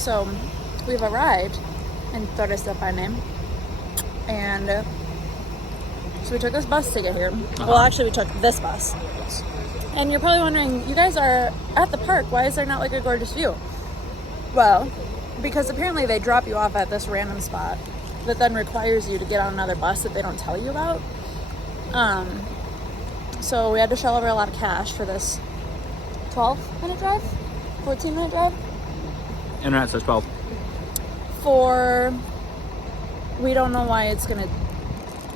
So we've arrived in Torres del Paine, and so we took this bus to get here. Well, actually, we took this bus. And you're probably wondering, you guys are at the park. Why is there not like a gorgeous view? Well, because apparently they drop you off at this random spot that then requires you to get on another bus that they don't tell you about. So we had to shell over a lot of cash for this 12-minute drive? 14-minute drive? Internet says 12. We don't know why it's gonna,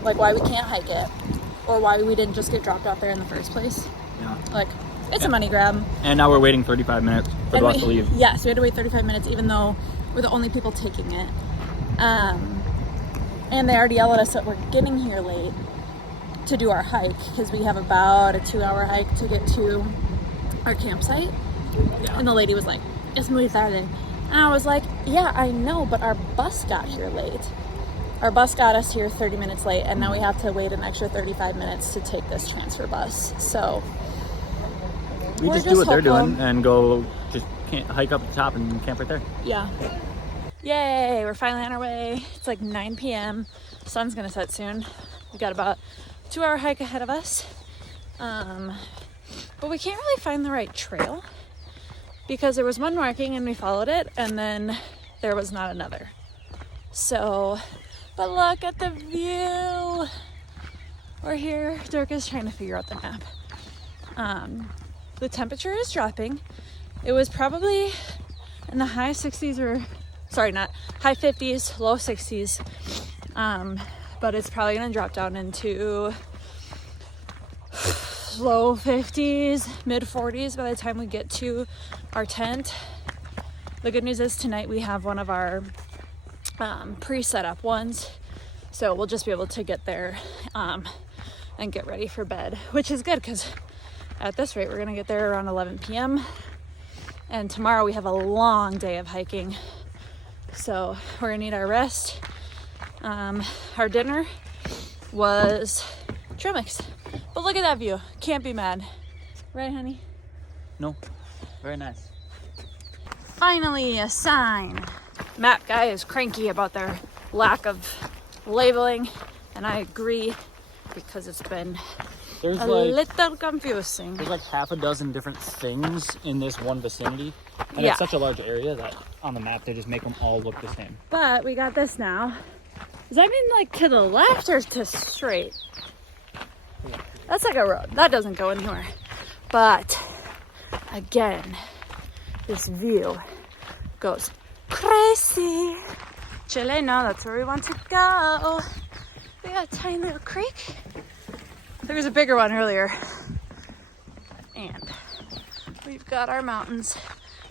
like, why we can't hike it, or why we didn't just get dropped off there in the first place. Yeah. Like, it's a money grab. And now we're waiting 35 minutes for the bus to leave. Yes, we had to wait 35 minutes, even though we're the only people taking it. And they already yelled at us that we're getting here late to do our hike, because we have about a 2-hour hike to get to our campsite. Yeah. And the lady was like, "Es muy tarde." And I was like, "Yeah, I know, but our bus got here late. Our bus got us here 30 minutes late, and now we have to wait an extra 35 minutes to take this transfer bus." So we just do what they're doing and go just hike up the top and camp right there. Yeah. Yay, we're finally on our way. It's like 9 p.m. Sun's gonna set soon. We got about a 2-hour hike ahead of us. But we can't really find the right trail because there was one marking and we followed it, and then there was not another. So, but look at the view. We're here. Dirk is trying to figure out the map. The temperature is dropping. It was probably in the high 60s, or sorry, not high 50s, low 60s. But it's probably gonna drop down into low 50s, mid 40s by the time we get to our tent. The good news is tonight we have one of our pre-set up ones, so we'll just be able to get there and get ready for bed, which is good because at this rate we're gonna get there around 11 p.m. and tomorrow we have a long day of hiking, so we're gonna need our rest. Our dinner was trail mix, but look at that view. Can't be mad, right, honey? No, very nice. Finally, a sign. Map guy is cranky about their lack of labeling, and I agree because it's been little confusing. There's like half a dozen different things in this one vicinity, and Yeah. it's such a large area that on the map they just make them all look the same. But we got this now. Does that mean like to the left or to straight? That's like a road. That doesn't go anywhere. But again, this view goes crazy. Chileno, that's where we want to go. We got a tiny little creek. There was a bigger one earlier. And we've got our mountains.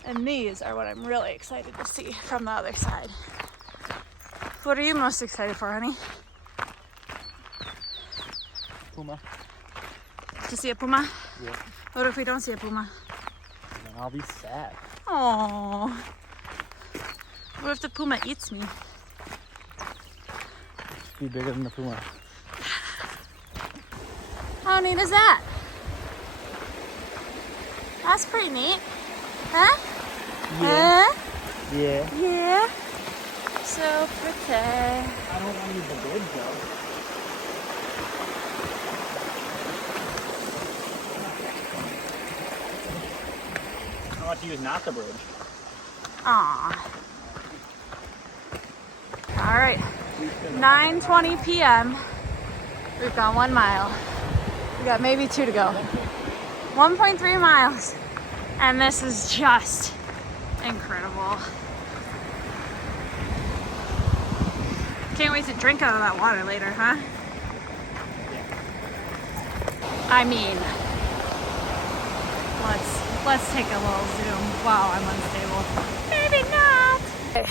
And these are what I'm really excited to see from the other side. What are you most excited for, honey? Puma. To see a puma? Yeah. What if we don't see a puma? Then I'll be sad. Aww. What if the puma eats me? Be bigger than the puma. How neat is that? That's pretty neat. Huh? Yeah. Huh? Yeah. Yeah. So pretty. I don't want to use the bridge though. I want to use not the bridge. Aw. All right. 9:20 p.m. We've gone 1 mile. We got maybe 2 to go. 1.3 miles. And this is just incredible. Can't wait to drink out of that water later, huh? I mean, let's take a little zoom. Wow, I'm unstable. Maybe not. Okay.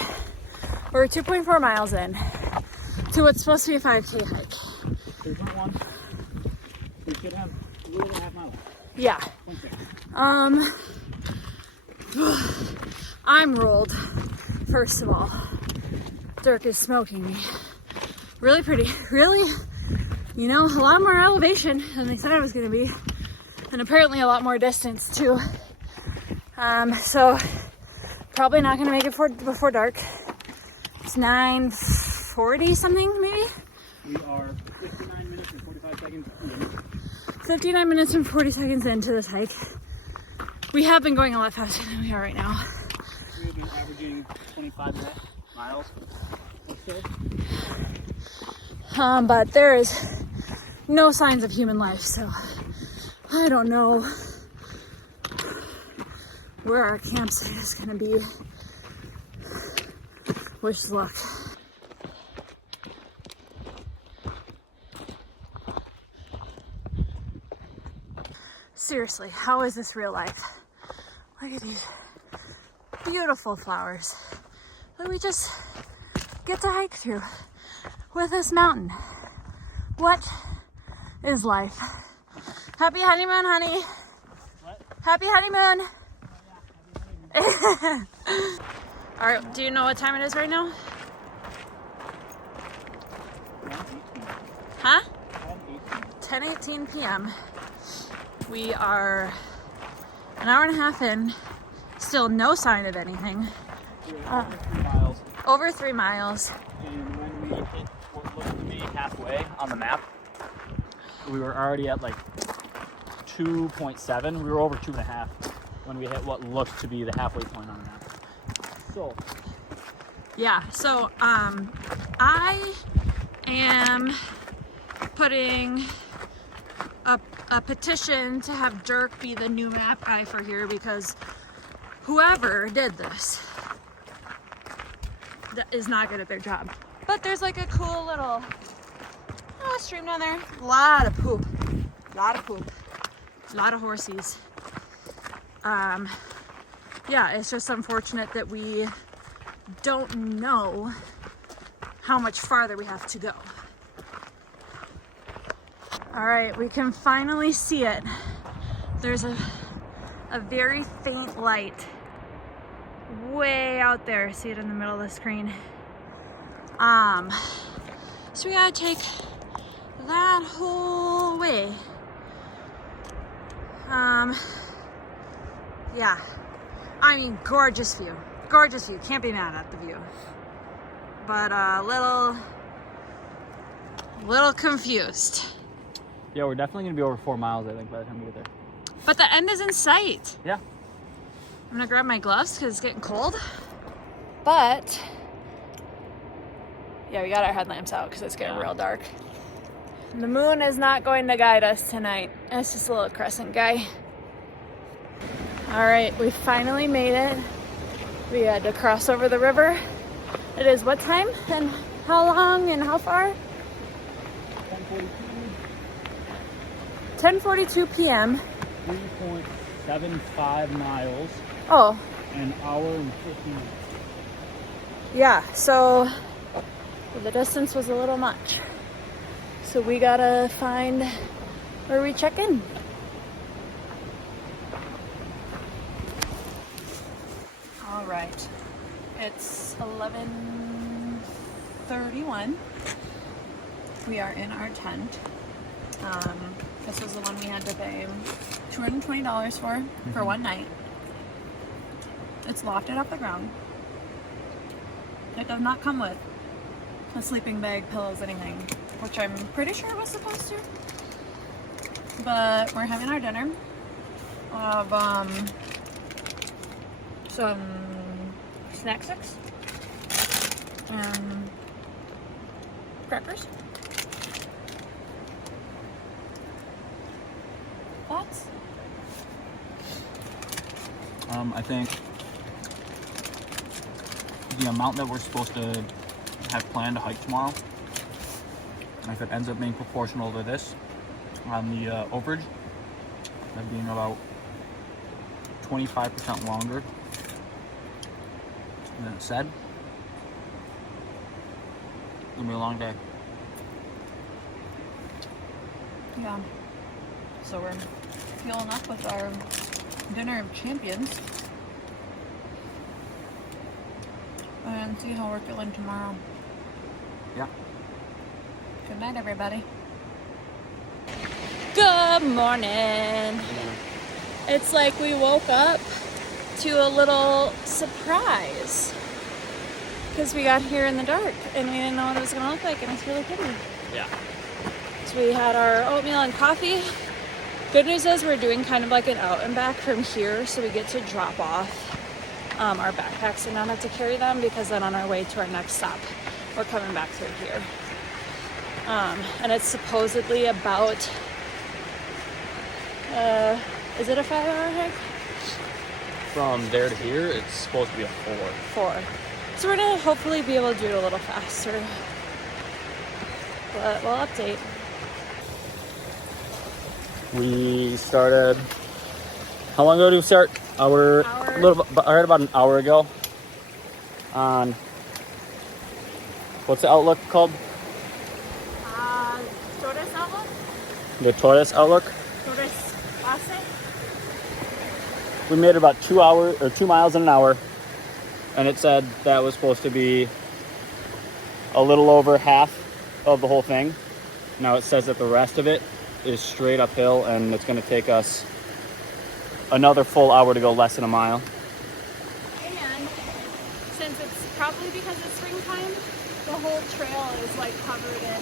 We're 2.4 miles in to what's supposed to be a 5K hike. There's not one. We should have a little over half mile. Yeah. I'm rolled, first of all. Dirk is smoking me. Really pretty. Really, you know, a lot more elevation than they said it was going to be. And apparently a lot more distance too. So Probably not gonna make it before dark. It's 9:40 something, maybe? We are 59 minutes and 45 seconds in. 59 minutes and 40 seconds into this hike. We have been going a lot faster than we are right now. We've been averaging 25 miles or so. But there is no signs of human life, so I don't know where our campsite is gonna be. Wish luck. Seriously, how is this real life? Look at these beautiful flowers that we just get to hike through with this mountain. What is life? Happy honeymoon, honey. What? Happy honeymoon. Oh, yeah, happy honeymoon. All right, do you know what time it is right now? 10:18. Huh? 10:18. 10:18 p.m. We are an hour and a half in, still no sign of anything. We're over 3 miles. Over 3 miles. And when we hit what looked to be halfway on the map, we were already at like 2.7. We were over 2.5 when we hit what looked to be the halfway point on the map. So, Yeah, so I am putting a petition to have Dirk be the new map guy for here, because whoever did this is not good at their job. But there's like a cool little stream down there. A lot of poop. A lot of poop. A lot of horsies. Yeah, it's just unfortunate that we don't know how much farther we have to go. All right, we can finally see it. There's a very faint light way out there. See it in the middle of the screen. So we gotta take that whole way. Yeah, I mean, gorgeous view. Gorgeous view, can't be mad at the view. But a little confused. yeah, we're definitely gonna be over 4 miles, I think, by the time we get there. But the end is in sight. Yeah. I'm gonna grab my gloves because it's getting cold. But yeah, we got our headlamps out because it's getting real dark. The moon is not going to guide us tonight. It's just a little crescent guy. All right, we finally made it. We had to cross over the river. It is what time and how long and how far? 10:42 p.m. 3.75 miles, Oh, an hour and 50 minutes. yeah, so the distance was a little much. So we gotta find where we check in. All right, it's 11:31. We are in our tent. This was the one we had to pay $220 for one night. It's lofted off the ground. It does not come with a sleeping bag, pillows, anything, which I'm pretty sure it was supposed to. But we're having our dinner of some snack sticks and crackers. Thoughts? I think the amount that we're supposed to have planned to hike tomorrow, if it ends up being proportional to this on the overage, that being about 25% longer than it said, it's gonna be a long day. Yeah. So we're fueling up with our dinner of champions and see how we're feeling tomorrow. Yeah. Good night, everybody. Good morning. It's like we woke up to a little surprise. Because we got here in the dark and we didn't know what it was going to look like, and it's really pretty. Yeah. So we had our oatmeal and coffee. Good news is we're doing kind of like an out and back from here, so we get to drop off our backpacks and not have to carry them, because then on our way to our next stop, we're coming back through here. And it's supposedly about, is it a 5-hour hike? From there to here, it's supposed to be a 4. So we're gonna hopefully be able to do it a little faster. But we'll update. We started, how long ago did we start? Right about an hour ago. On, what's the outlook called? Tortoise Outlook? The Tortoise Outlook. Tortoise Base? We made about 2 miles in an hour, and it said that was supposed to be a little over half of the whole thing. Now it says that the rest of it is straight uphill, and it's going to take us another full hour to go less than a mile. And since it's probably because it's springtime, the whole trail is like covered in.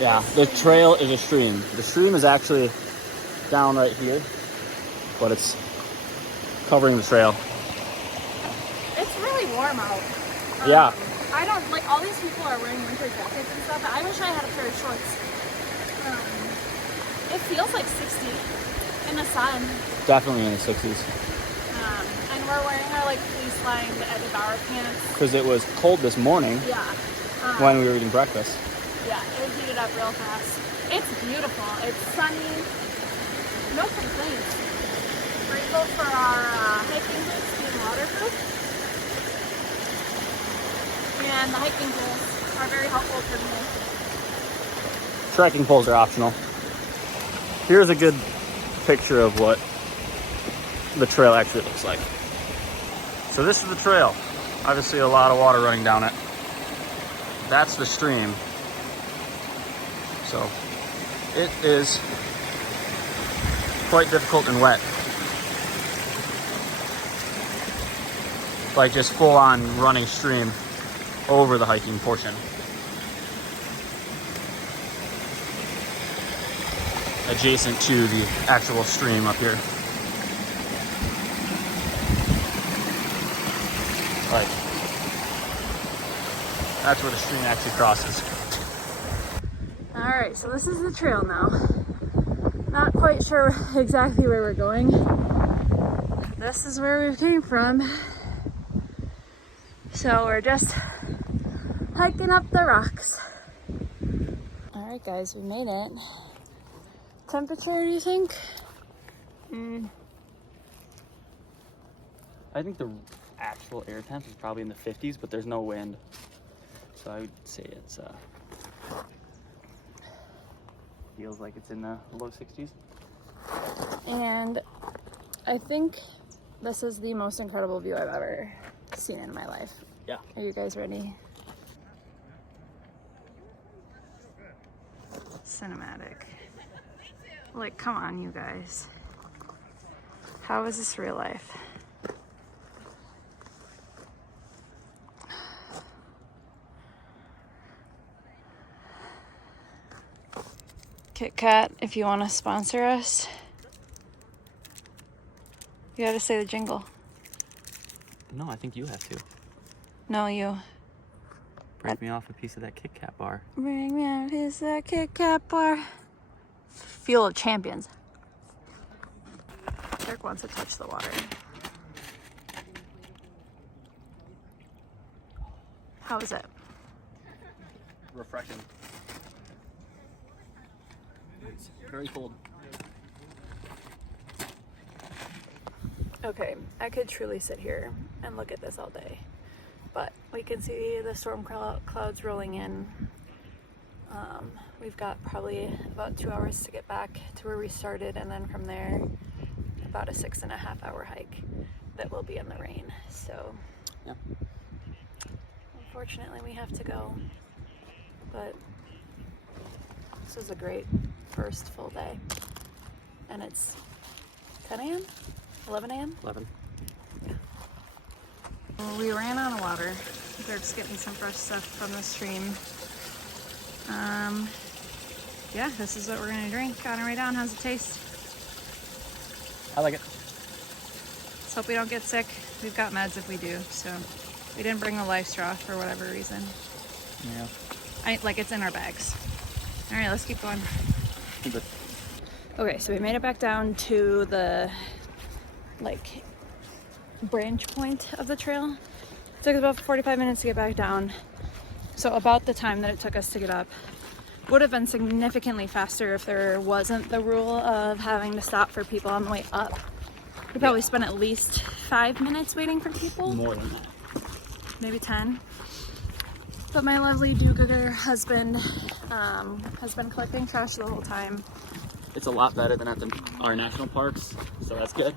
Yeah, the trail is a stream. The stream is actually down right here, but it's covering the trail. It's really warm out. Yeah. I don't like, all these people are wearing winter jackets and stuff, but I wish I had a pair of shorts. It feels like 60 in the sun. Definitely in the 60s. And we're wearing our like fleece-lined Eddie Bauer pants. Because it was cold this morning. Yeah. When we were eating breakfast. Yeah, it heated up real fast. It's beautiful. It's sunny. No complaints. Grateful for our hiking boots being waterproof. And the hiking poles are very helpful for me. Trekking poles are optional. Here's a good picture of what the trail actually looks like. So this is the trail. Obviously a lot of water running down it. That's the stream. So it is quite difficult and wet. Like just full on running stream over the hiking portion. Adjacent to the actual stream up here. Like, that's where the stream actually crosses. Alright, so this is the trail now. Not quite sure exactly where we're going. This is where we came from. So we're just hiking up the rocks. Alright guys, we made it. Temperature, do you think? I think the actual air temp is probably in the 50s, but there's no wind. So I would say it's feels like it's in the low 60s. And I think this is the most incredible view I've ever seen in my life. Yeah. Are you guys ready? Cinematic. Like, come on, you guys. How is this real life? Kit Kat, if you want to sponsor us, you gotta say the jingle. No, I think you have to. No, you. Break me off a piece of that Kit Kat bar. Bring me out his Kit Kat bar. Fuel of champions. Dirk wants to touch the water. How is it? Refreshing. It's very cold. Okay, I could truly sit here and look at this all day, but we can see the storm clouds rolling in. We've got probably about 2 hours to get back to where we started, and then from there, about a 6.5 hour hike that will be in the rain. So, yeah. Unfortunately, we have to go, but this was a great first full day, and it's 10 a.m. 11 a.m. 11. Yeah. We ran out of water. They're just getting some fresh stuff from the stream. Yeah, this is what we're gonna drink on our way down. How's it taste? I like it. Let's hope we don't get sick. We've got meds if we do, so we didn't bring the life straw for whatever reason. Yeah. Like it's in our bags. All right, let's keep going. Good. Okay, so we made it back down to the like branch point of the trail. It took us about 45 minutes to get back down. So about the time that it took us to get up. Would have been significantly faster if there wasn't the rule of having to stop for people on the way up. We probably spent at least 5 minutes waiting for people. More than that. Maybe 10. But my lovely do-gooder husband has been collecting trash the whole time. It's a lot better than at our national parks, so that's good.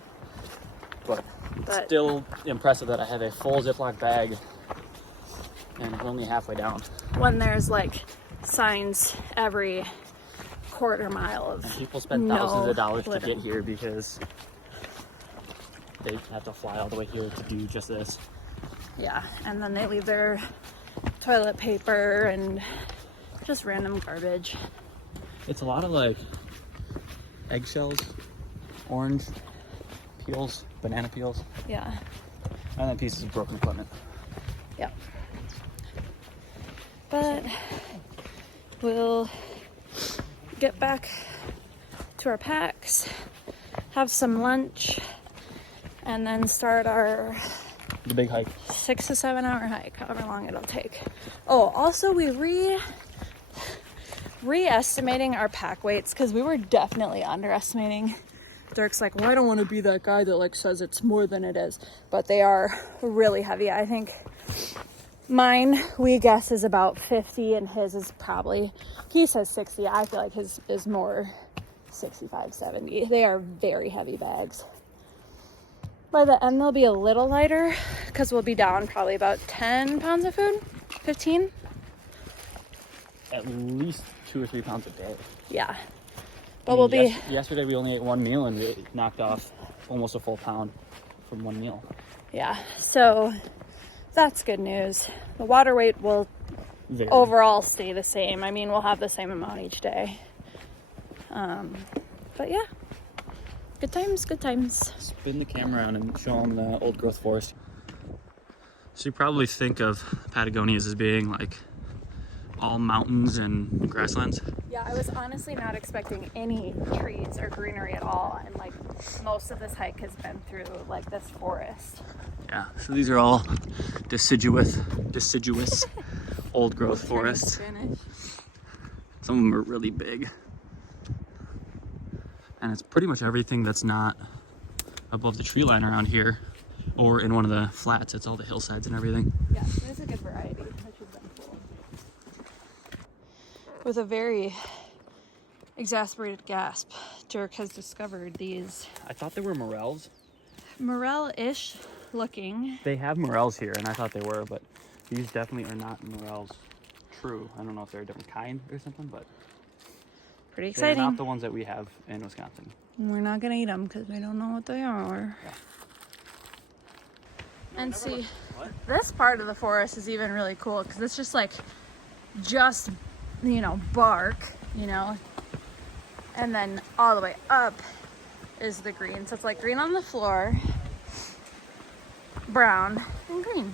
But still impressive that I have a full Ziploc bag and we're only halfway down. When there's like signs every quarter mile of and people spend thousands of dollars to get here because they have to fly all the way here to do just this. Yeah, and then they leave their toilet paper and just random garbage. It's a lot of like eggshells, orange peels, banana peels. Yeah. And then pieces of broken equipment. Yeah. But we'll get back to our packs, have some lunch, and then start our the big hike. 6 to 7 hour hike, however long it'll take. Oh, also we re-estimating our pack weights because we were definitely underestimating. Dirk's like, well, I don't want to be that guy that like says it's more than it is, but they are really heavy. I think mine, we guess, is about 50 and his is probably, he says 60. I feel like his is more 65, 70. They are very heavy bags. By the end, they'll be a little lighter because we'll be down probably about 10 pounds of food, 15. At least 2 or 3 pounds a day. Yeah. But we'll be... Yesterday we only ate one meal and we knocked off almost a full pound from one meal. Yeah, so that's good news. The water weight will overall stay the same. I mean, we'll have the same amount each day. But yeah, good times, good times. Spin the camera around and show them the old growth forest. So you probably think of Patagonia as being like all mountains and grasslands. Yeah, I was honestly not expecting any trees or greenery at all, and like most of this hike has been through like this forest. Yeah, so these are all deciduous old growth forests. Some of them are really big. And it's pretty much everything that's not above the tree line around here or in one of the flats. It's all the hillsides and everything. Yeah, there's a good variety, which has been cool. With a very exasperated gasp, Dirk has discovered these. I thought they were morels. Morel-ish looking. They have morels here, and I thought they were, but these definitely are not morels. True. I don't know if they're a different kind or something, but pretty exciting. They're not the ones that we have in Wisconsin. We're not gonna eat them because we don't know what they are. Yeah. And see, this part of the forest is even really cool because it's just like, you know, bark, you know, and then all the way up is the green. So it's like green on the floor, brown, and green.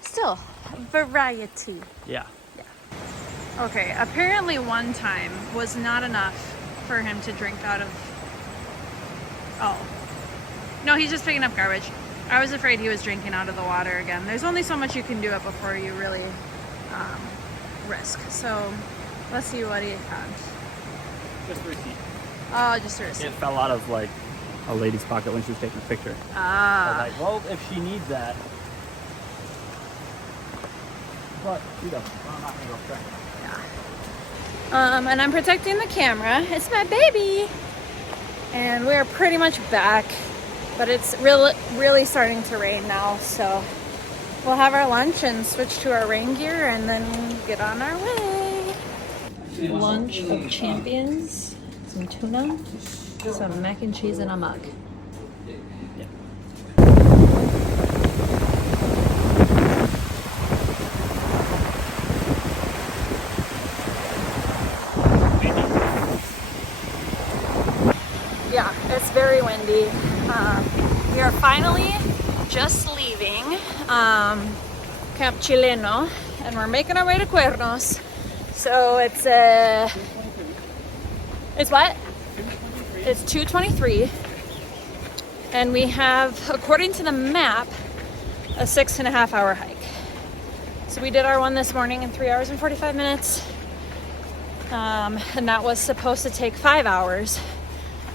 Still, variety. Yeah. Okay, apparently one time was not enough for him to drink out of... Oh. No, he's just picking up garbage. I was afraid he was drinking out of the water again. There's only so much you can do it before you really risk. So, let's see what he found. Just a receipt. Oh, just a receipt. It fell out of like a lady's pocket when she was taking a picture. Ah. I was like, well, if she needs that. But, you know, I'm not gonna go check it. And I'm protecting the camera. It's my baby. And we're pretty much back, but it's really starting to rain now, so we'll have our lunch and switch to our rain gear and then get on our way. Lunch of champions, some tuna, some mac and cheese in a mug. very windy. We are finally just leaving Camp Chileno, and we're making our way to Cuernos. So it's what? It's 2:23, and we have, according to the map, a 6.5 hour hike. So we did our one this morning in 3 hours and 45 minutes. And that was supposed to take 5 hours.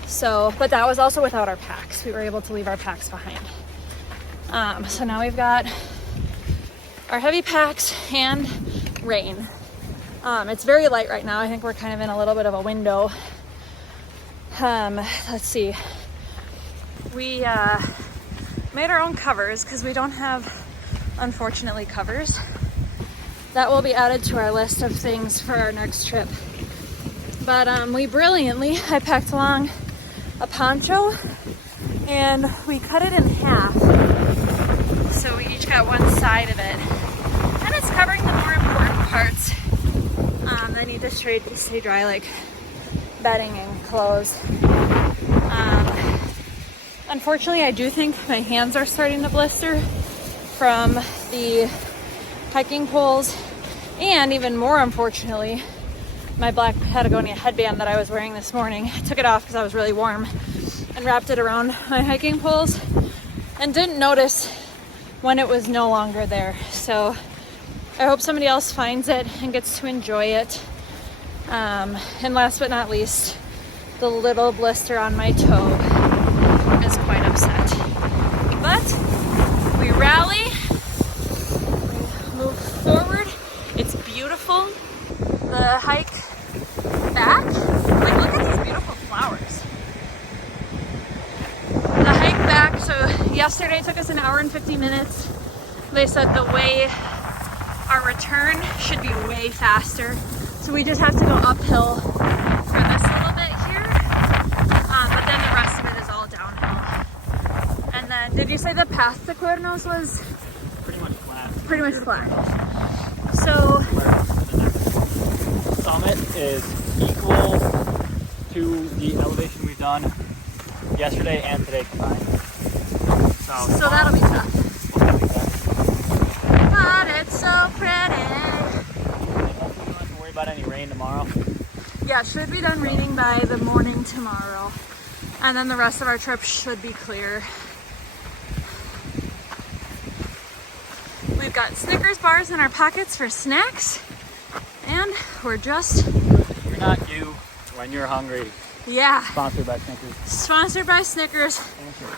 So, but that was also without our packs. We were able to leave our packs behind. So now we've got our heavy packs and rain. It's very light right now. I think we're kind of in a little bit of a window. Let's see. We made our own covers because we don't have, unfortunately, covers. That will be added to our list of things for our next trip. But I packed along a poncho and we cut it in half. So we each got one side of it. And it's covering the more important parts that need to stay dry, like bedding and clothes. Unfortunately, I do think my hands are starting to blister from the hiking poles, and even more unfortunately, my black Patagonia headband that I was wearing this morning. I took it off because I was really warm and wrapped it around my hiking poles and didn't notice when it was no longer there. So I hope somebody else finds it and gets to enjoy it. And last but not least, the little blister on my toe is quite upset. But we rally, we move forward. It's beautiful. The hike back, like look at these beautiful flowers. The hike back, so yesterday took us an hour and 50 minutes. They said the way, our return should be way faster. So we just have to go uphill for this little bit here. But then the rest of it is all downhill. And then, did you say the path to Cuernos was? Pretty much flat. Pretty much flat. So summit is equal to the elevation we've done yesterday and today combined. So that'll be tough. But it's so pretty. Hopefully we don't have to worry about any rain tomorrow. Yeah, should be done raining by the morning tomorrow. And then the rest of our trip should be clear. We've got Snickers bars in our pockets for snacks. And we're just... You're not you when you're hungry. Yeah. Sponsored by Snickers. Sponsored by Snickers.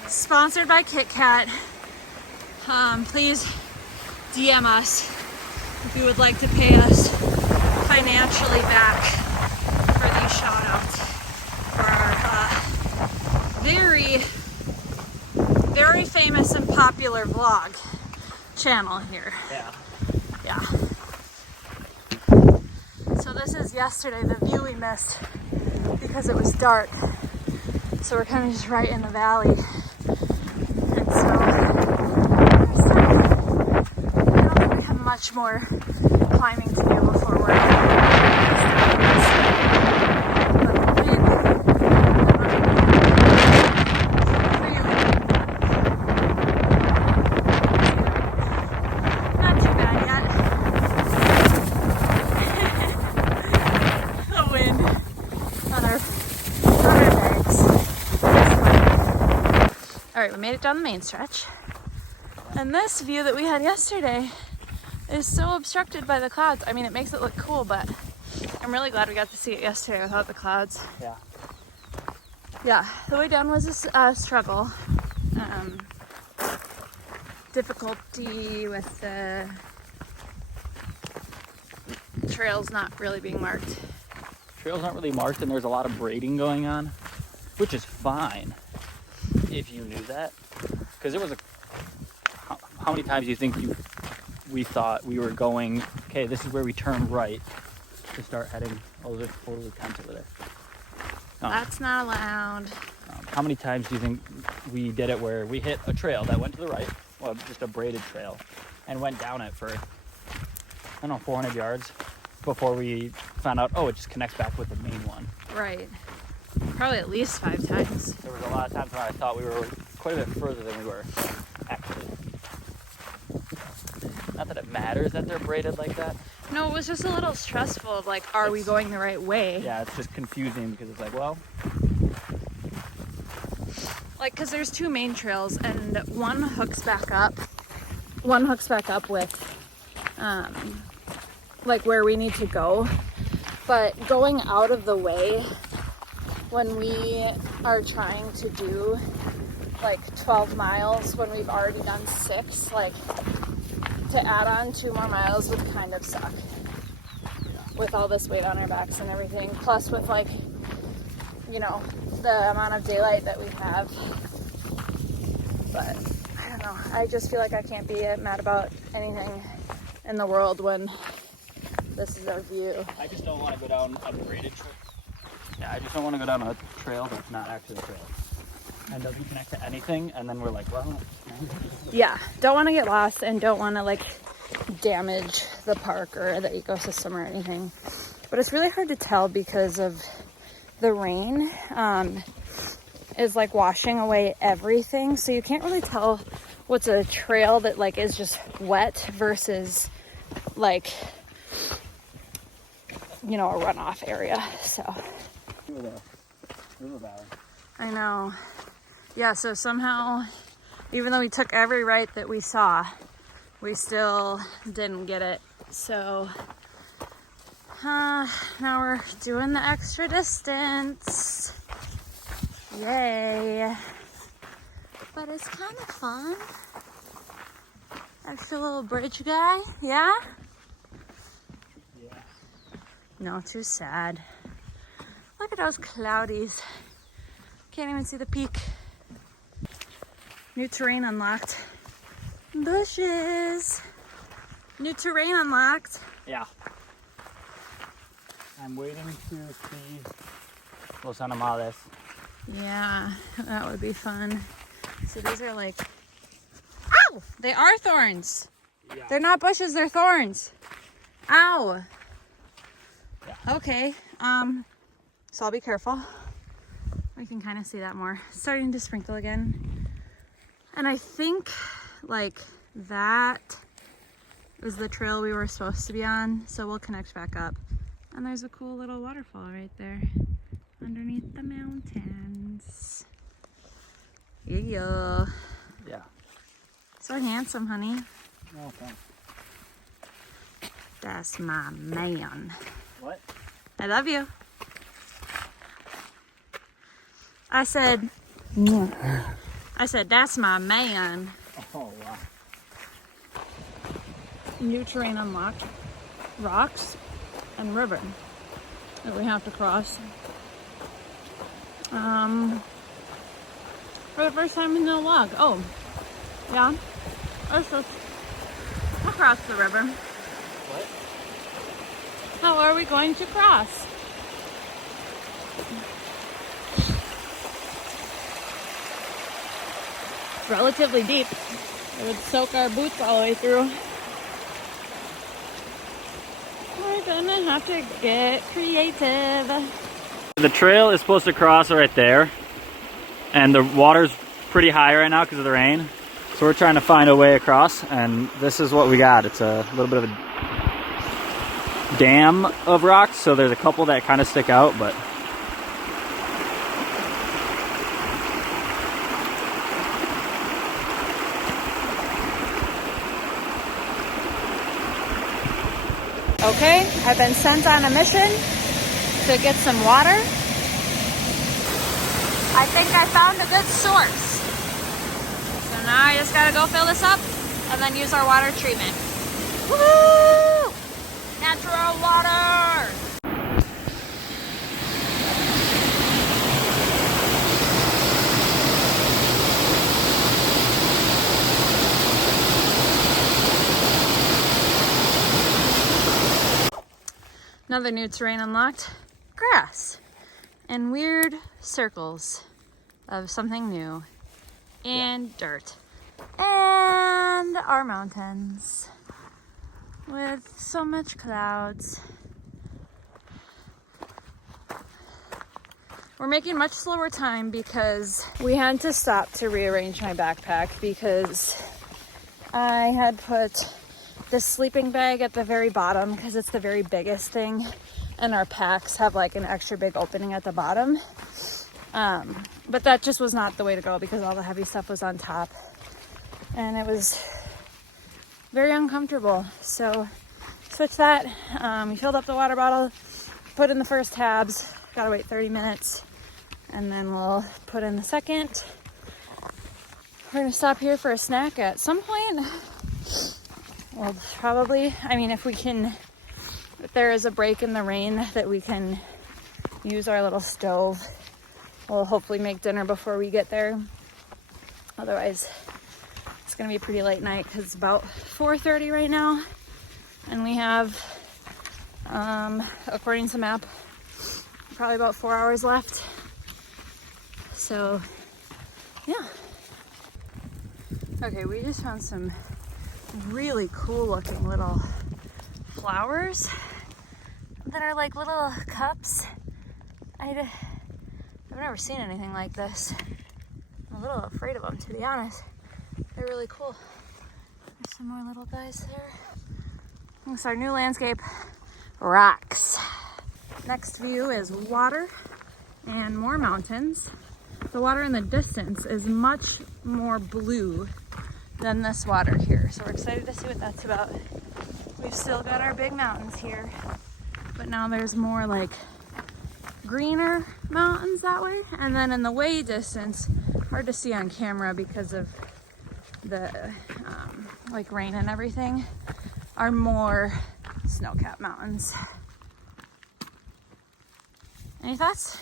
Sponsored by Kit Kat. Please DM us if you would like to pay us financially back for these shout outs for our very, very famous and popular vlog channel here. Yeah. So this is yesterday, the view we missed because it was dark. So we're kind of just right in the valley. And so I don't think we have much more climbing to do before we're we made it down the main stretch. And this view that we had yesterday is so obstructed by the clouds. I mean, it makes it look cool, but I'm really glad we got to see it yesterday without the clouds. Yeah. Yeah, the way down was a struggle. Difficulty with the trails not really being marked. Trails aren't really marked and there's a lot of braiding going on, which is fine. If you knew that, because it was how many times do you think we thought we were going, okay, this is where we turn right to start heading. Oh, there's totally tents over there. That's not allowed. How many times do you think we did it where we hit a trail that went to the right, well, just a braided trail, and went down it for, I don't know, 400 yards before we found out, oh, it just connects back with the main one. Right. Probably at least 5 times. There was a lot of times when I thought we were quite a bit further than we were, actually. Not that it matters that they're braided like that. No, it was just a little stressful of like, are we going the right way? Yeah, it's just confusing because it's like, well... Like, because there's 2 main trails and one hooks back up. One hooks back up with, like where we need to go. But going out of the way when we are trying to do like 12 miles when we've already done 6, like to add on 2 more miles would kind of suck with all this weight on our backs and everything. Plus with like, you know, the amount of daylight that we have. But I don't know. I just feel like I can't be mad about anything in the world when this is our view. I just don't want to go down unbraided trail. Yeah, I just don't want to go down a trail that's not actually a trail. And doesn't connect to anything, and then we're like, well... Yeah, don't want to get lost and don't want to like damage the park or the ecosystem or anything. But it's really hard to tell because of the rain is like washing away everything. So you can't really tell what's a trail that like is just wet versus like, you know, a runoff area. So River valley. I know. Yeah, so somehow, even though we took every right that we saw, we still didn't get it. So now we're doing the extra distance. Yay. But it's kind of fun. Extra little bridge guy, yeah? Yeah. No, too sad. Look at those cloudies. Can't even see the peak. New terrain unlocked. Bushes. New terrain unlocked. Yeah. I'm waiting to see Los Animales. Yeah, that would be fun. So these are like, ow! They are thorns. Yeah. They're not bushes, they're thorns. Ow. Yeah. Okay, so I'll be careful. We can kind of see that more. It's starting to sprinkle again. And I think like that was the trail we were supposed to be on. So we'll connect back up. And there's a cool little waterfall right there underneath the mountains. Yeah. Yeah. So handsome, honey. Oh, thanks. That's my man. What? I love you. I said, that's my man. Oh, wow. New terrain unlocked. Rocks and river that we have to cross. For the first time in the log. Oh, yeah. Let's just cross the river. What? How are we going to cross? It's relatively deep. It would soak our boots all the way through. We're gonna have to get creative. The trail is supposed to cross right there, and the water's pretty high right now because of the rain. So we're trying to find a way across, and this is what we got. It's a little bit of a dam of rocks, so there's a couple that kind of stick out, but Okay, I've been sent on a mission to get some water. I think I found a good source. So now I just gotta go fill this up and then use our water treatment. Woohoo! Natural water! Another new terrain unlocked. Grass. And weird circles of something new. And dirt. And our mountains. With so much clouds. we're making much slower time because we had to stop to rearrange my backpack because I had put the sleeping bag at the very bottom because it's the very biggest thing, and our packs have like an extra big opening at the bottom. But that just was not the way to go because all the heavy stuff was on top and it was very uncomfortable. So switch that. We filled up the water bottle, put in the first tabs, gotta wait 30 minutes, and then we'll put in the second. We're gonna stop here for a snack at some point. Well, probably, I mean, if there is a break in the rain that we can use our little stove, we'll hopefully make dinner before we get there. Otherwise, it's gonna be a pretty late night because it's about 4:30 right now. And we have, according to the map, probably about 4 hours left. So, yeah. Okay, we just found some really cool looking little flowers that are like little cups. I've never seen anything like this. I'm a little afraid of them, to be honest. They're really cool. There's some more little guys there. It's our new landscape, rocks. Next view is water and more mountains. The water in the distance is much more blue than this water here. So we're excited to see what that's about. We've still got our big mountains here, but now there's more like greener mountains that way. And then in the way distance, hard to see on camera because of the like rain and everything, are more snow-capped mountains. Any thoughts?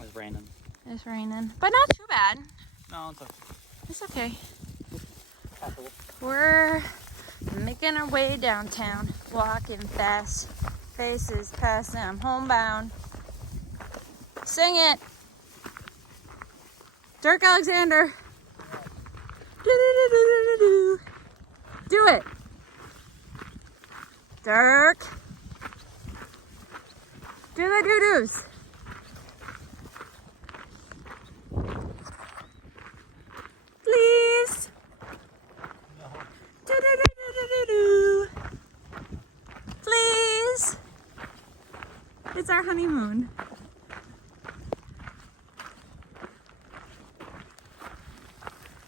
It's raining. It's raining, but not too bad. No, it's okay. It's okay. Passable. We're making our way downtown, walking fast, faces past them, homebound. Sing it. Dirk Alexander. Do-do-do-do-do-do. Do it. Dirk. Do the doo-doos. Please. Do-do-do-do-do-do. Please. It's our honeymoon.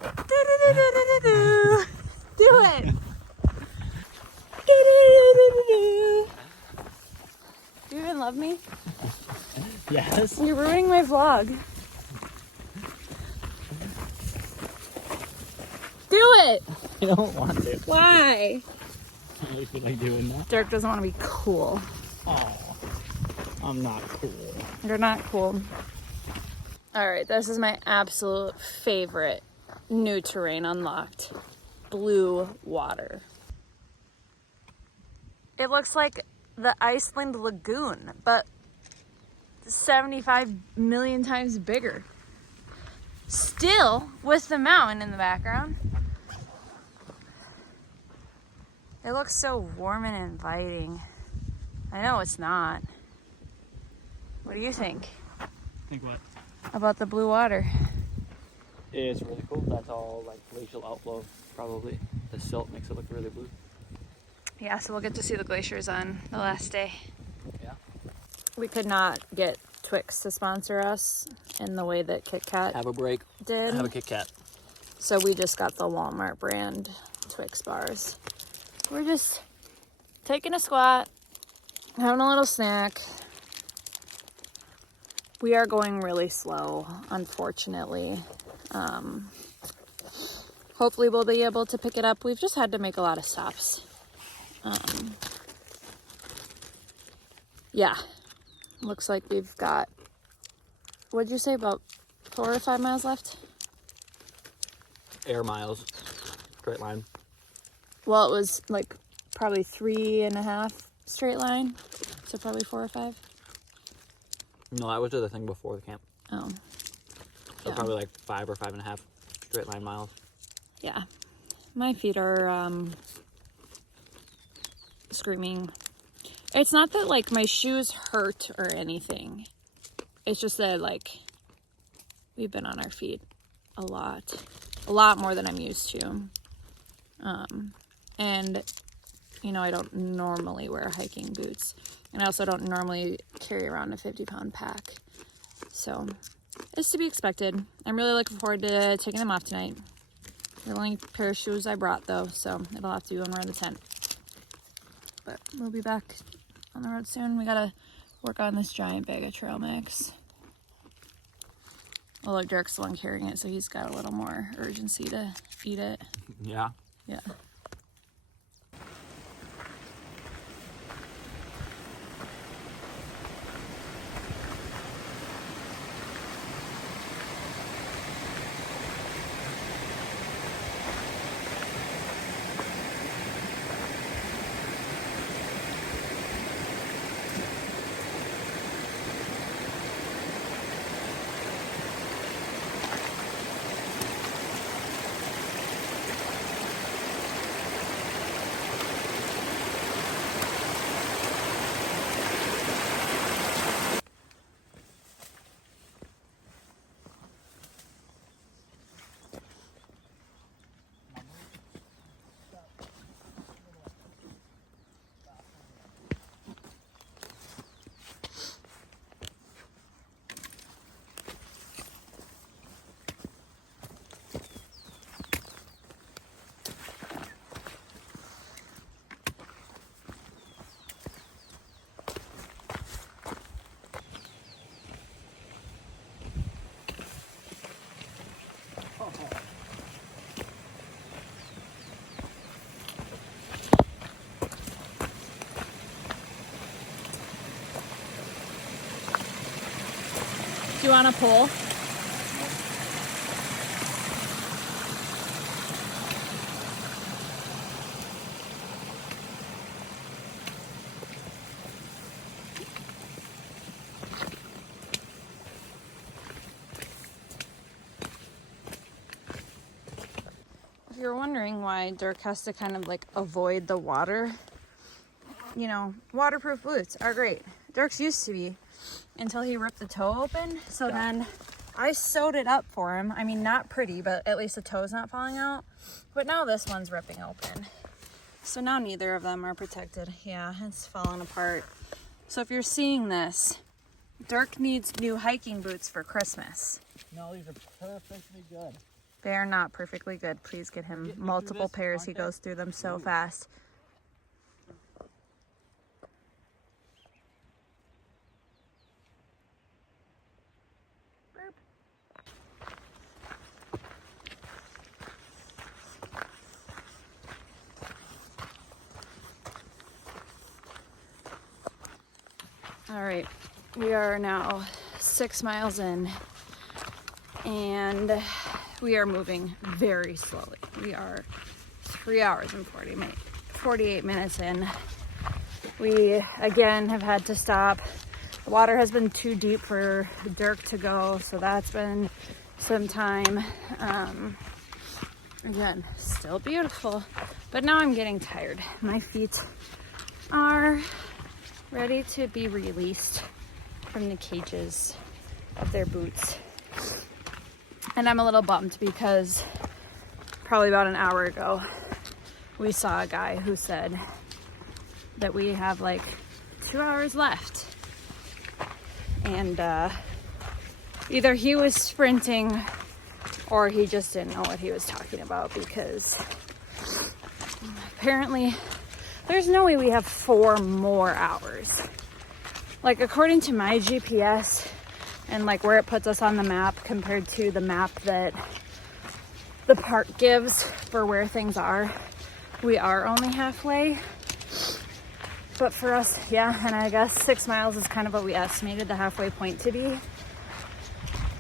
Do-do-do-do-do-do. Do it. Do-do-do-do-do-do. Do you even love me? Yes. You're ruining my vlog. Do it! I don't want to. Why? I really feel like doing that. Dirk doesn't want to be cool. Oh, I'm not cool. You're not cool. Alright, this is my absolute favorite new terrain unlocked. Blue water. It looks like the Iceland Lagoon, but 75 million times bigger. Still with the mountain in the background. It looks so warm and inviting. I know it's not. What do you think Think what? about the blue water? It's really cool. That's all like glacial outflow, probably. The silt makes it look really blue. Yeah, so we'll get to see the glaciers on the last day. Yeah. We could not get Twix to sponsor us in the way that Kit Kat Have a break. did. Have a Kit Kat. So we just got the Walmart brand Twix bars. We're just taking a squat, having a little snack. We are going really slow, unfortunately. Hopefully we'll be able to pick it up. We've just had to make a lot of stops. Yeah, looks like we've got, what'd you say, about 4 or 5 miles left? Air miles. Straight line. Well, it was like probably 3.5 straight line, so probably 4 or 5. No, that was the thing before the camp. Oh, So yeah. probably like 5 or 5.5 straight line miles. Yeah, my feet are screaming. It's not that like my shoes hurt or anything. It's just that like we've been on our feet a lot more than I'm used to. And you know, I don't normally wear hiking boots, and I also don't normally carry around a 50-pound pack. So it's to be expected. I'm really looking forward to taking them off tonight. The only pair of shoes I brought though, so it'll have to be when we're in the tent. But we'll be back on the road soon. We gotta work on this giant bag of trail mix. Although Derek's the one carrying it, so he's got a little more urgency to eat it. Yeah. Yeah. Do you want a pull? If you're wondering why Dirk has to kind of like avoid the water, you know, waterproof boots are great. Dirk's used to be until he ripped the toe open. So then I sewed it up for him. I mean, not pretty, but at least the toe's not falling out. But now this one's ripping open. So now neither of them are protected. Yeah, it's falling apart. So if you're seeing this, Dirk needs new hiking boots for Christmas. No, these are perfectly good. They are not perfectly good. Please get him multiple pairs. He goes through them so fast. All right, we are now 6 miles in, and we are moving very slowly. We are 3 hours and 48 minutes in. We again have had to stop. The water has been too deep for Dirk to go, so that's been some time. Again, still beautiful, but now I'm getting tired. My feet are ready to be released from the cages of their boots. And I'm a little bummed because probably about an hour ago, we saw a guy who said that we have like 2 hours left. And either he was sprinting or he just didn't know what he was talking about, because apparently there's no way we have 4 more hours. Like, according to my GPS and like where it puts us on the map compared to the map that the park gives for where things are, we are only halfway. But for us, yeah, and I guess 6 miles is kind of what we estimated the halfway point to be.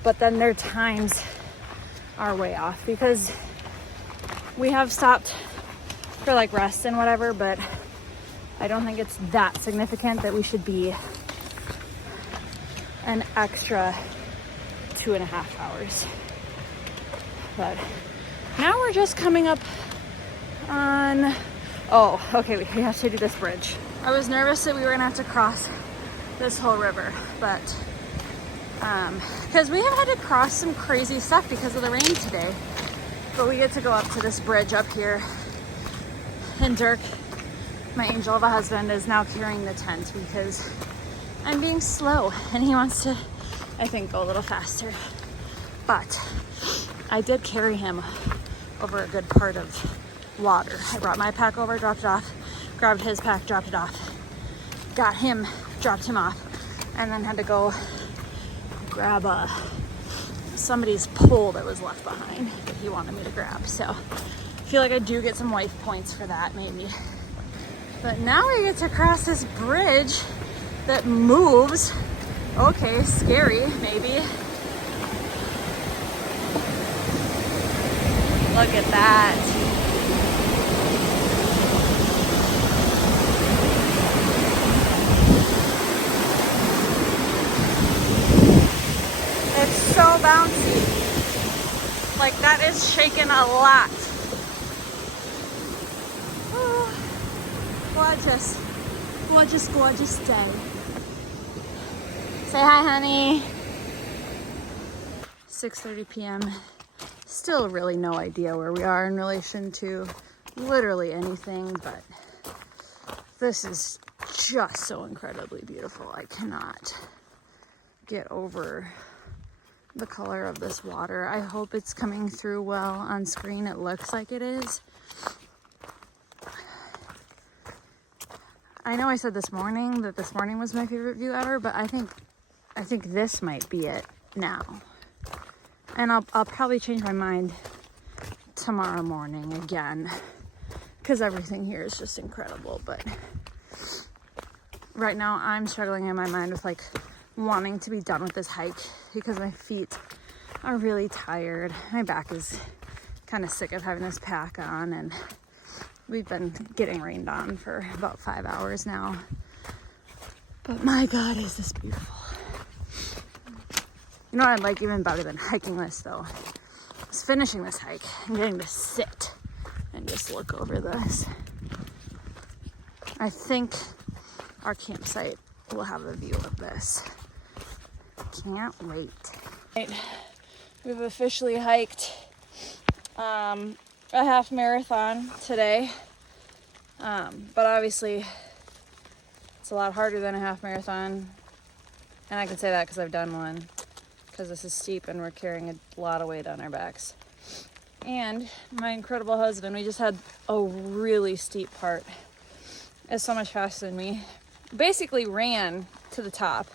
But then their times are way off, because we have stopped for like rest and whatever, but I don't think it's that significant that we should be an extra 2.5 hours. But now we're just coming up on, oh, okay, we have to do this bridge. I was nervous that we were gonna have to cross this whole river, but because we have had to cross some crazy stuff because of the rain today. But we get to go up to this bridge up here, and Dirk, my angel of a husband, is now carrying the tent because I'm being slow and he wants to, I think, go a little faster. But I did carry him over a good part of water. I brought my pack over, dropped it off, grabbed his pack, dropped it off, got him, dropped him off, and then had to go grab somebody's pole that was left behind that he wanted me to grab. So I feel like I do get some wife points for that, maybe. But now we get to cross this bridge that moves. Okay, scary, maybe. Look at that. It's so bouncy. Like, that is shaking a lot. Oh, gorgeous. Gorgeous, gorgeous day. Say hi, honey. 6:30 p.m. Still really no idea where we are in relation to literally anything, but this is just so incredibly beautiful. I cannot get over the color of this water. I hope it's coming through well on screen. It looks like it is. I know I said this morning that this morning was my favorite view ever, but I think this might be it now. And I'll probably change my mind tomorrow morning again, because everything here is just incredible. But right now I'm struggling in my mind with like wanting to be done with this hike because my feet are really tired. My back is kind of sick of having this pack on, and we've been getting rained on for about 5 hours now. But my God, is this beautiful. You know what I'd like even better than hiking this though? Is finishing this hike and getting to sit and just look over this. I think our campsite will have a view of this. Can't wait. Right. We've officially hiked a half marathon today. But obviously it's a lot harder than a half marathon. And I can say that because I've done one. Because this is steep and we're carrying a lot of weight on our backs. And my incredible husband, we just had a really steep part. It's so much faster than me. Basically ran to the top,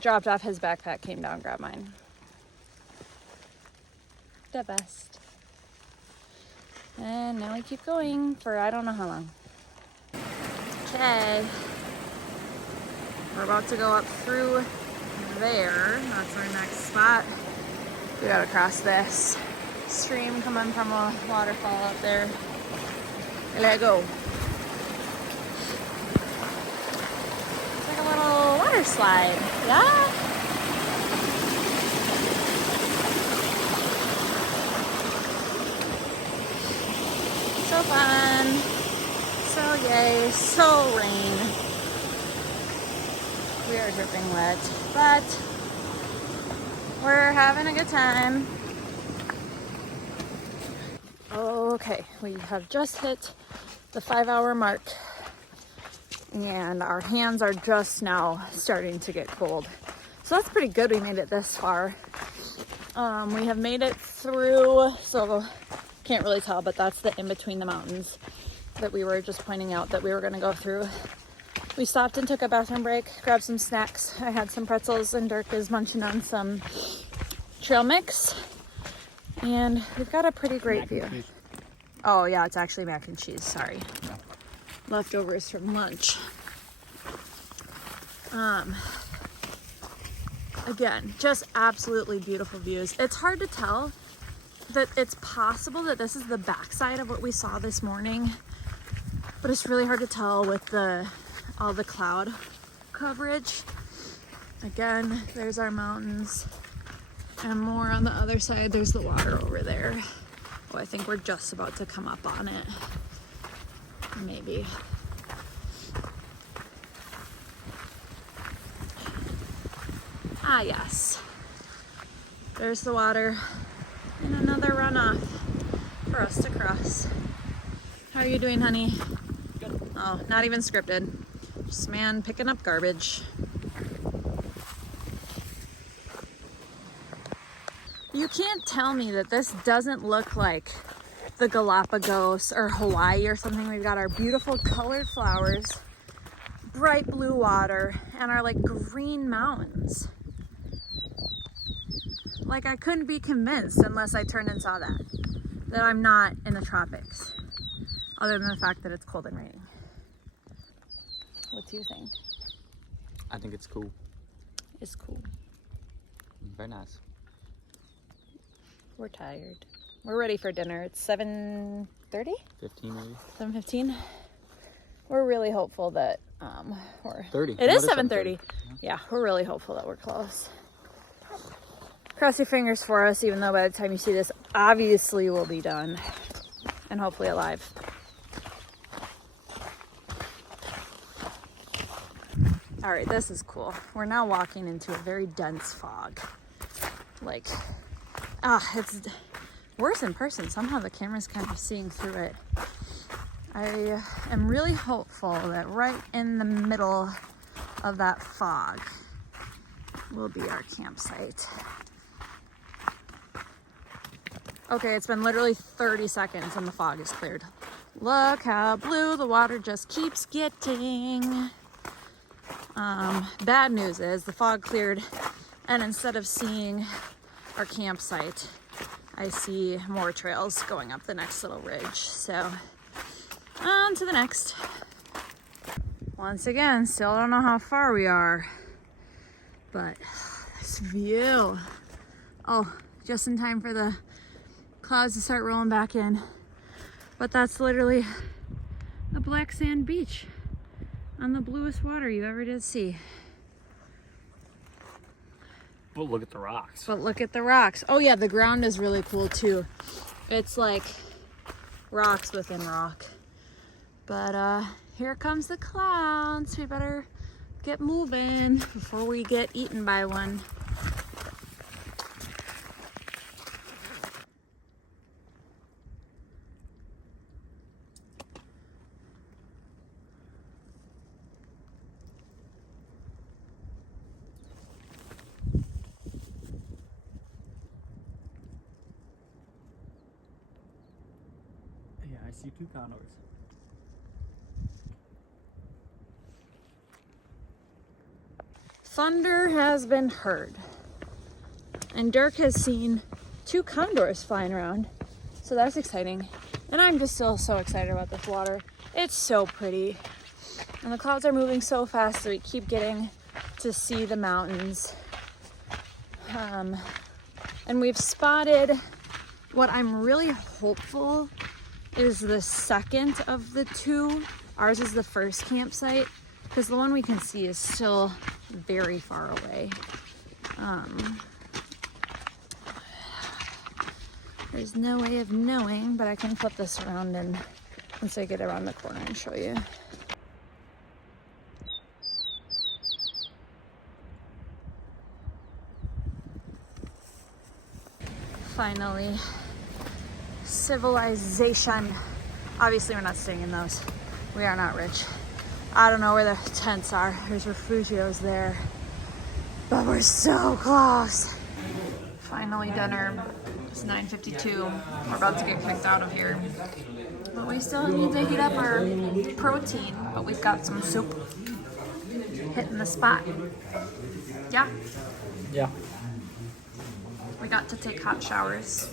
dropped off his backpack, came down, grabbed mine. The best. And now we keep going for I don't know how long. Okay. We're about to go up through there. That's our next spot. We gotta cross this stream coming from a waterfall up there. Let go. It's like a little water slide. Yeah. So fun. So yay. So rain. We are dripping wet, but we're having a good time. Okay, we have just hit the 5-hour mark and our hands are just now starting to get cold. So that's pretty good. We made it this far. We have made it through, so can't really tell, but that's the in between the mountains that we were just pointing out that we were going to go through. We stopped and took a bathroom break, grabbed some snacks. I had some pretzels and Dirk is munching on some trail mix. And we've got a pretty great view. Oh yeah, it's actually mac and cheese, sorry. No. Leftovers from lunch. Again, just absolutely beautiful views. It's hard to tell that it's possible that this is the backside of what we saw this morning, but it's really hard to tell with all the cloud coverage. Again, there's our mountains and more on the other side. There's the water over there. Oh, I think we're just about to come up on it. Maybe. Ah, yes. There's the water and another runoff for us to cross. How are you doing, honey? Good. Oh, not even scripted. Just man picking up garbage. You can't tell me that this doesn't look like the Galapagos or Hawaii or something. We've got our beautiful colored flowers, bright blue water, and our like green mountains. Like, I couldn't be convinced unless I turned and saw that I'm not in the tropics, other than the fact that it's cold and raining. What do you think? I think it's cool. It's cool. Very nice. We're tired. We're ready for dinner. It's 7:30? 15 maybe? 7:15? We're really hopeful that we're... 30. It is 7:30. Yeah, we're really hopeful that we're close. Cross your fingers for us, even though by the time you see this, obviously we'll be done. And hopefully alive. All right, this is cool. We're now walking into a very dense fog. Like, it's worse in person. Somehow the camera's kind of seeing through it. I am really hopeful that right in the middle of that fog will be our campsite. Okay, it's been literally 30 seconds and the fog is cleared. Look how blue the water just keeps getting. Bad news is the fog cleared, and instead of seeing our campsite, I see more trails going up the next little ridge. So on to the next. Once again, still don't know how far we are, but this view. Oh, just in time for the clouds to start rolling back in. But that's literally a black sand beach on the bluest water you ever did see. Well, look at the rocks. But look at the rocks. Oh yeah, the ground is really cool too. It's like rocks within rock. But here comes the clouds. We better get moving before we get eaten by one. Yeah, I see 2 condors. Thunder has been heard. And Dirk has seen 2 condors flying around. So that's exciting. And I'm just still so excited about this water. It's so pretty. And the clouds are moving so fast that we keep getting to see the mountains. And we've spotted what I'm really hopeful is the second of the 2. Ours is the first campsite, because the one we can see is still very far away. There's no way of knowing, but I can flip this around and once I get around the corner and show you. Finally, civilization. Obviously we're not staying in those. We are not rich. I don't know where the tents are. There's Refugio's there. But we're so close. Finally dinner. It's 9:52. We're about to get kicked out of here. But we still need to heat up our protein. But we've got some soup hitting the spot. Yeah? Yeah. We got to take hot showers.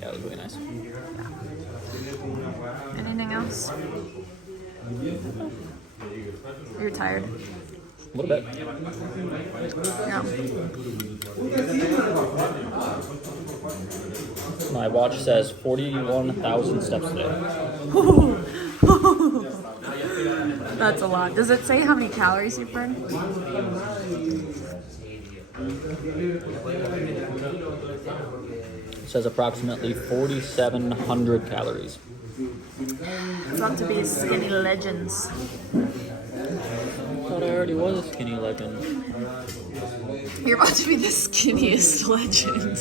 Yeah, it was really nice. Anything else? You're tired? A little bit. Yeah. My watch says 41,000 steps a day. That's a lot. Does it say how many calories you burn? It says approximately 4,700 calories. It's about to be skinny legends. Thought I already was a skinny legend. You're about to be the skinniest legend.